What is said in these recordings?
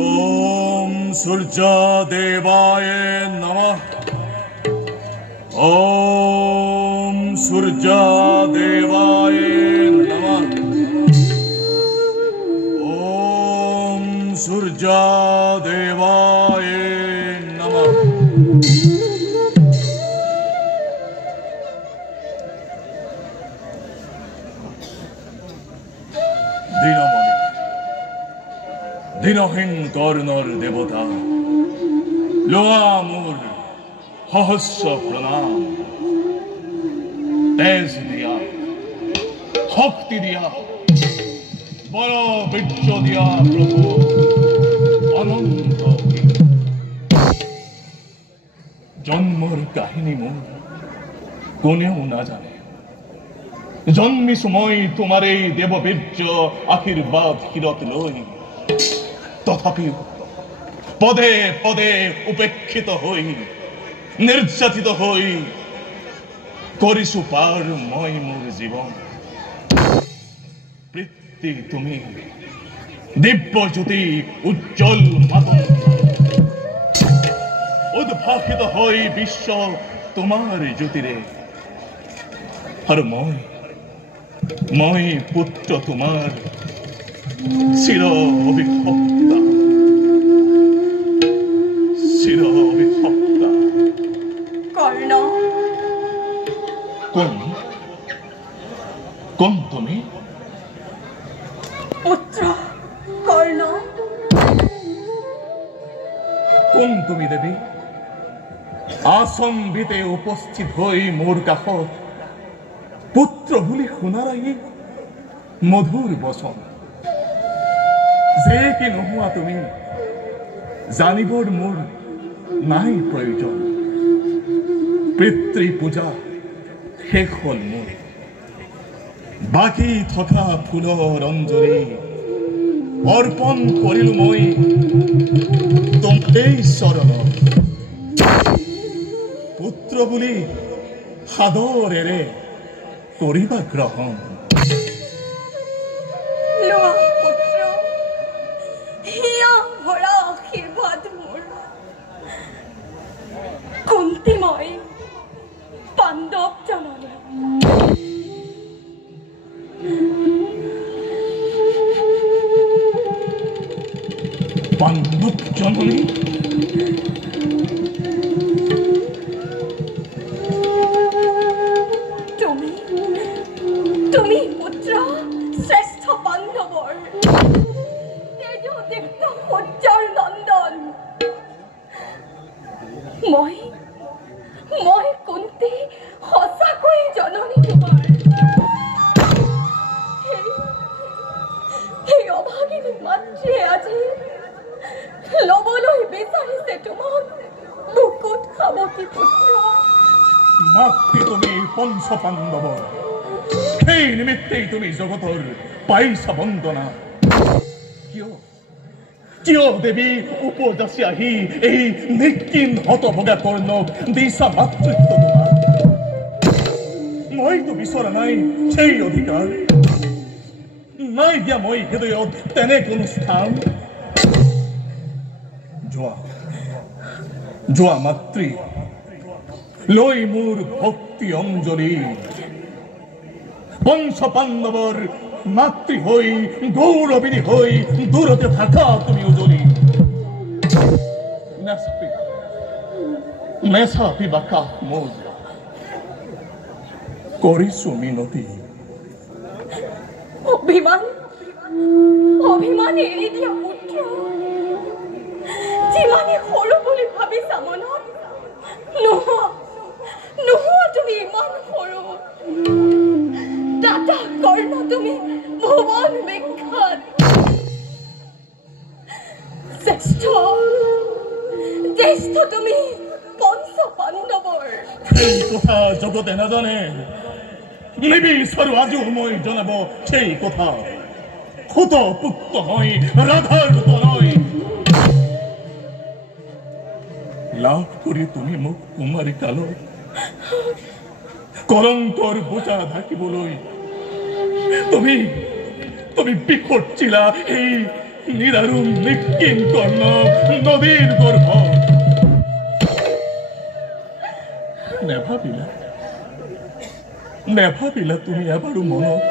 ओम सूर्यदेवाय नमः। ओम सूर्यदेवाय नमः। ओम सूर्यदेवाय नमः। দিনহীন কর্ণর দেবতা লোয়া মোর সহস্র প্রণাম। তেজ দিয়া শক্তি দিয়া বড় বীর্য দিয়া প্রভু অনন্ত জন্মর কাহিনী মোর কোনেও না জানে। জন্মিছো মই তোমার এই দেববীর্য আশীর্বাদ শিৰত লৈ, তথাপিও পদে পদে উপেক্ষিত হই, নির্যাতিত হই করিছো পার মই মোর জীবন। বৃত্তি তুমি দিব্য জ্যোতি উজ্জ্বল মাতঙ্গ, উদ্ভাসিত হই বিশ্ব তোমার জ্যোতিরে। আর মই পুত্র তোমার চির অভিভক্তা, চির অভিভক্তা। কর্ণ, কোন তুমি? পুত্র কর্ণ। কোন তুমি দেবী? আসম্বিতে উপস্থিত হই মোর কাষত পুত্র বুলি শুনাৰ আহি মধুৰ বচন। যে কি নোহোৱা তুমি জানিবৰ মোৰ নাই প্ৰয়োজন। পিতৃ পূজা শেষ হ'ল মোৰ, বাকী থকা ফুলৰ অঞ্জলি অৰ্পণ কৰিলো মই তোমাৰেই চৰণত। পুত্ৰ বুলি সাদৰেৰে কৰিবা গ্ৰহণ। লোৱা পুত্ৰ, হিয়া ভৰা আশীৰ্বাদ মোৰ। কুন্তিময় পাণ্ডৱ জননী, পাণ্ডৱ জননী তুমি পুত্ৰ শ্ৰেষ্ঠ পাণ্ডৱৰ তেজোদীপ্ত সূৰ্যৰ নন্দন। মই কুন্তি সঁচাকৈ জননী তোমাৰ। সেই অভাগিনী মাতৃয়ে আজি ল'বলৈ বিচাৰিছে তোমাক বুকুত সাৱটি পুত্ৰ। মাতৃ তুমি পঞ্চ পাণ্ডৱৰ, সেই নিমিত্তেই তুমি জগতৰ পাইছা বন্দনা। কিয় দেৱী উপজাচি আহি এই নিক্ষীণ হতভগা কৰ্ণক দিছা মাতৃত্ব তোমাৰ? মইতো বিচৰা নাই সেই অধিকাৰ, নাই দিয়া মই হৃদয়ত তেনে কোনো স্থান। যোৱা মাতৃ লৈ মোৰ ভক্তি অঞ্জলি, পঞ্চ পাণ্ডৱৰ মাতৃ হৈ গৌৰবিনী হৈ দূৰতে থাকা তুমি উজলি। নেচাপি বাকা মোৰ কৰিছো মিনতি। অভিমান এৰি দিয়া পুত্ৰ। যিমানে সৰু বুলি ভাবিছা মনত, নোহোৱা তুমি ইমান সৰু। দাতা কৰ্ণ তুমি ভুৱন বিখ্যাত, জ্যেষ্ঠ তুমি পঞ্চ পাণ্ডৱৰ। সেই কথা জগতে নাজানে, নিবিচাৰো আজিও মই জনাব সেই কথা। সুত পুত্ৰ হৈ ৰাধাৰ তনয় লাভ কৰি তুমি মোক কুমাৰী কালত কলঙ্কৰ বোজা ঢাকিবলৈ তুমি তুমি বিকটছিলা এই নিদাৰুণ নিক্ষিণ কৰ্ণ নদীৰ গৰ্ভ নেভাবিলা তুমি এবাৰো মনত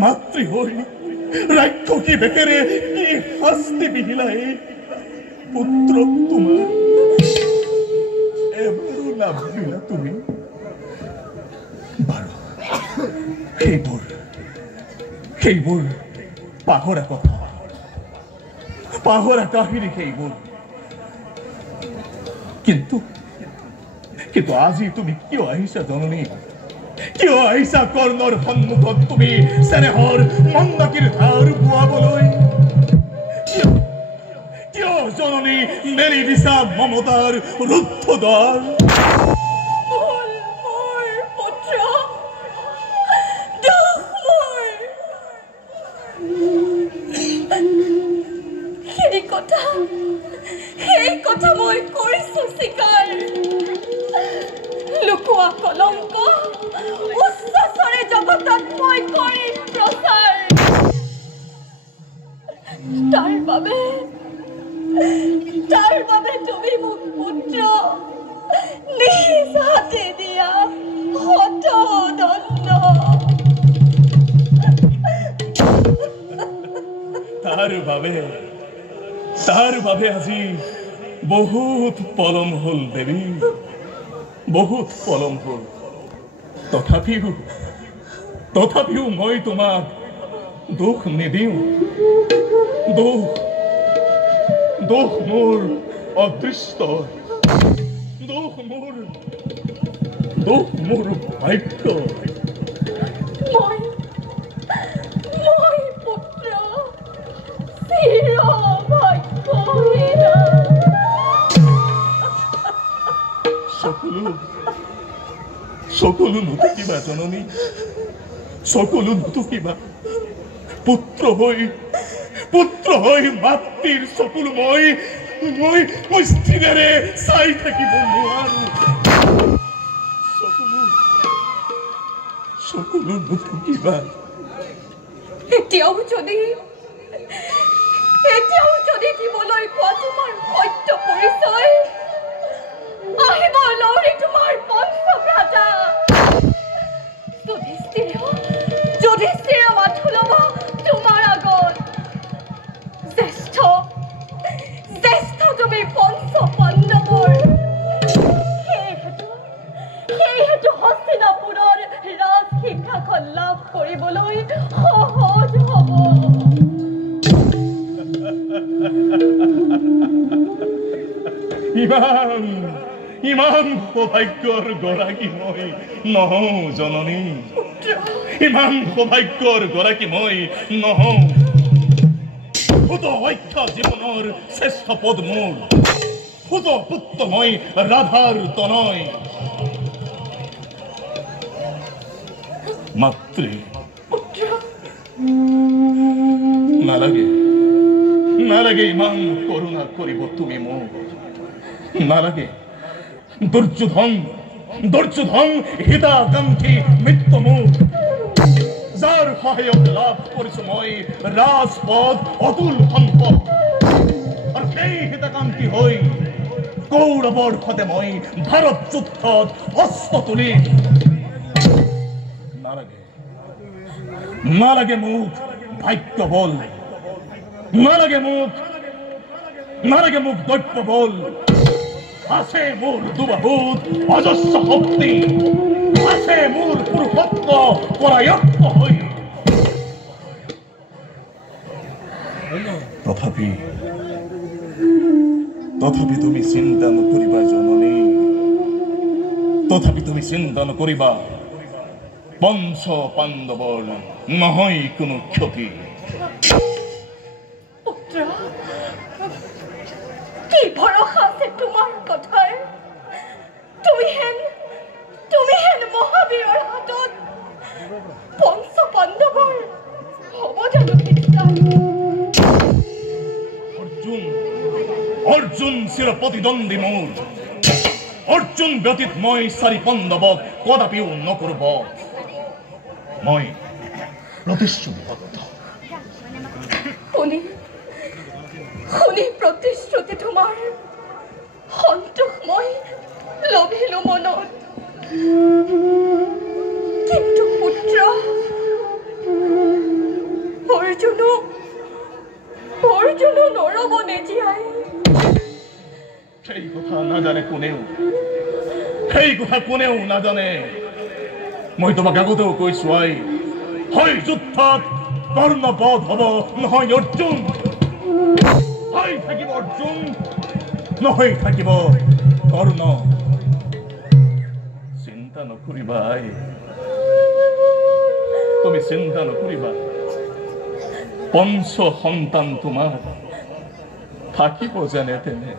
মাতৃ হৈ ৰাক্ষসী বেকেৰে কি শাস্তি বিহিলা এই পুত্ৰ তোমাৰ এবাৰো নাভাবিলা তুমি বাৰু সেইবোৰ পাহৰা কথা পাহৰা কাহিনী সেইবোৰ কিন্তু আজি তুমি কিয় আহিছা জননী কিয় আহিছা কৰ্ণৰ সন্মুখত তুমি চেনেহৰ মন্দাকিৰ ধাৰ বোৱাবলৈ কিয় জননী মেলি দিছা মমতাৰ ৰুদ্ধ দ্বাৰ সেই কথা মই কৰিছো স্বীকাৰ লুকুৱা কলংক উচ্চস্বৰে জগতত মই কৰিম প্ৰচাৰ তাৰ বাবে তুমি মোক পুত্ৰ নিজ হাতে দিয়া শত দণ্ড তাৰ বাবে আজি বহুত পলম হল দেৱী বহুত পলম হল তথাপিও মই তোমাক দুখ নিদিওঁ দুখ মোৰ অদৃষ্ট দুখ মোৰ ভাগ্য মই পুত্ৰ চিৰ ভাগ্যহীনা সকলো নতুকিবা জননী সকলো নতুকিবা পুত্ৰ হৈ মাতৃৰ চকুলো মই স্থিৰেৰে চাই থাকিব নোৱাৰো সকলো নতুকিবা এতিয়াও যদি দিবলৈ কোৱা তোমাৰ সত্য পৰিচয় আহিব লৌৰি তোমাৰ পঞ্চভ্ৰাতা যুধিষ্ঠিৰ মাথো ল'ব তোমাৰ আগত জ্যেষ্ঠ তুমি পঞ্চ পাণ্ডৱৰ সেইহেতু হস্তিনাপুৰৰ ৰাজ সিংহাসন লাভ কৰিবলৈ সহজ হ'ব ইমান সৌভাগ্যৰ গৰাকী মই নহওঁ জননী ইমান সৌভাগ্যৰ গৰাকী মই নহওঁ সুত ঐক্য জীৱনৰ শ্ৰেষ্ঠ পদ মোৰ সুত পুত্ৰ মই ৰাধাৰ তনয় মাতৃ নালাগে ইমান কৰোণা কৰিব তুমি মোক নালাগে দুৰ্যোধন হিতাকাংক্ষী মৃত্যু মোক যাৰ সহায়ত লাভ কৰিছো মই ৰাজপদ অতুল সম্পদ আৰু সেই হিতাকাংক্ষী হৈ কৌৰৱৰ সতে মই ভাৰত যুদ্ধত অস্ত্ৰ তুলি নালাগে মোক ভাগ্য বল নালাগে মোক দৈত্য বল আছে মোৰ দুবাহুত অজস্ৰ শক্তি আছে মোৰ পুৰুষত্ব পৰায়ত্ত হৈ তথাপি তুমি চিন্তা নকৰিবা জননী তথাপি তুমি চিন্তা নকৰিবা পঞ্চ পাণ্ডৱৰ নহয় কোনো ক্ষতি কি ভৰসা আছে তোমাৰ কথাৰ তুমি হেন মহাবীৰৰ হাতত পঞ্চ পাণ্ডৱৰ হ'ব জানো অৰ্জুন চিৰ প্ৰতিদ্বন্দ্বী মোৰ অৰ্জুন ব্যতীত মই চাৰি পাণ্ডৱক কদাপিও নকৰিব মই প্ৰতিশ্ৰুতিবদ্ধ শুনি প্ৰতিশ্ৰুতি তোমাৰ সন্তোষ মই লভিলো মনত কিন্তু পুত্ৰ অৰ্জুনো নৰবনে জীয়াই সেই কথা নাজানে কোনেও নাজানে মই তোমাক আগতেও কৈছো হয় যুদ্ধত কৰ্ণ বধ হ'ব নহয় অৰ্জুন হয় থাকিব অৰ্জুন নহয় থাকিব কৰ্ণ চিন্তা নকৰিবা তুমি চিন্তা নকৰিবা পঞ্চ সন্তান তোমাৰ থাকিব যেনে তেনে